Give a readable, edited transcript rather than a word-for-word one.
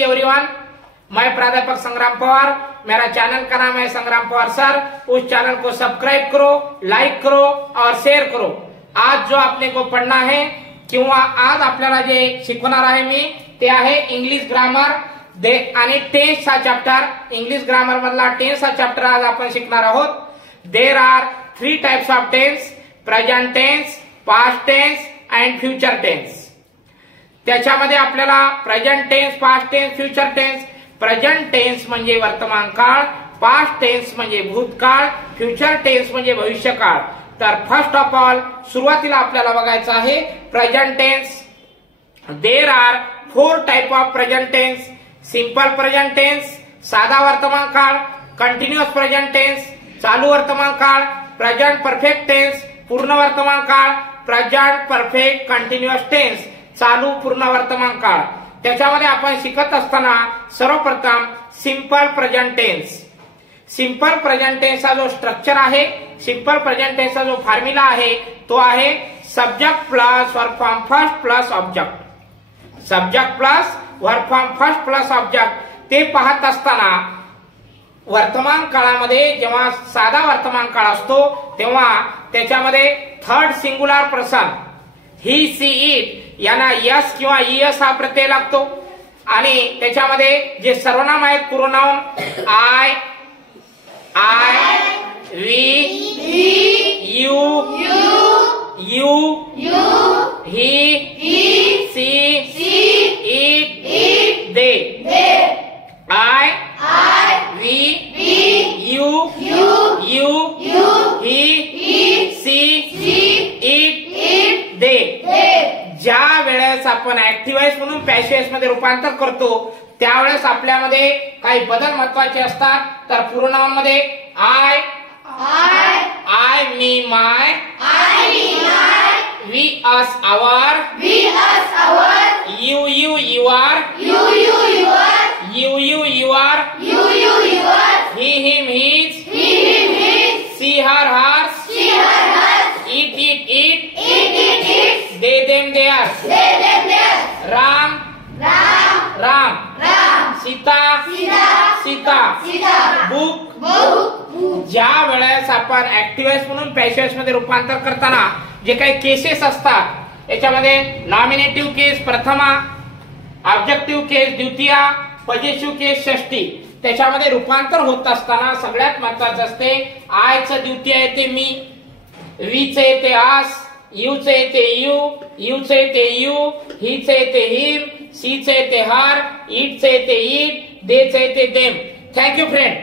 Morning everyone. मैं प्राध्यापक संग्राम पवार, मेरा चैनल का नाम है संग्राम पवार सर। उस चैनल को सब्सक्राइब करो, लाईक करो और शेअर करो। आज जो आपने को पढ़ना है किंवा आज आपल्याला जे शिकवणार आहे मी ते आहे इंग्लिश ग्रामर आणि टेन्स हा चॅप्टर। इंग्लिश ग्रामर मधला टेन्स हा चॅप्टर आज आपण शिकणार आहोत। There are 3 types of tense, present tense, past tense and future tense. त्याच्यामध्ये आपल्याला present tense, past tense, future tense. Present tense म्हणजे वर्तमान काळ, पास्ट टेन्स म्हणजे भूतकाळ, फ्युचर टेन्स म्हणजे भविष्यकाळ। तर फर्स्ट ऑफ ऑल सुरुवातीला आपल्याला बघायचं आहे present tense. There are 4 type of present tense. Simple present tense साधा वर्तमान काळ, कंटिन्युअस प्रेझेंट टेन्स चालू वर्तमान काळ, प्रेझेंट परफेक्ट टेन्स पूर्ण वर्तमान काळ, प्रेझेंट परफेक्ट कंटिन्युअस टेन्स चालू पूर्ण वर्तमान काळ। त्याच्यामध्ये आपण शिकत असताना सर्वप्रथम simple present tense. Simple present टेन्सचा जो स्ट्रक्चर आहे, सिंपल प्रेझेंट टेन्सचा जो फॉर्म्युला आहे तो आहे subject plus verb form first plus object. Subject plus verb form first plus object. ते पाहत असताना वर्तमान काळामध्ये जेव्हा साधा वर्तमान काळ असतो तेव्हा त्याच्यामध्ये third singular person he, she, it यांना यस किंवा इयस हा प्रत्यय लागतो। आणि त्याच्यामध्ये जे सर्वनाम आहेत pronoun I, we, you, he, she, it, they. I, we, you, he, she, it, they. ज्या वेळेस आपण ऍक्टिव्ह वॉइस म्हणून पॅसिव्ह वॉइस मध्ये रूपांतर करतो त्यावेळेस आपल्यामध्ये काही बदल महत्वाचे असतात। तर प्रोनाउन मध्ये I, me, my, we, us, our, you, your, your, he, him, his, she, hers, it, they, them, their, Ram, Sita, book. ज्या वेळेस आपण ऍक्टिव्ह वॉइस म्हणून पॅसिव्ह वॉइस मध्ये रूपांतर करताना जे काही केसेस असतात याच्यामध्ये नॉमिनेटिव्ह केस प्रथमा, ऑब्जेक्टिव्ह केस द्वितीया, पॉझिटिव्ह केस षष्टी। त्याच्यामध्ये रूपांतर होत असताना सगळ्यात महत्वाचं असते आयचं द्वितीय येते मी, वीचं येते आस, यूचं येते यूचं येते यू, हीचं येते हिम, सीचं येते हर, इटचं येते इट, देचं येते देम। Thank you friend.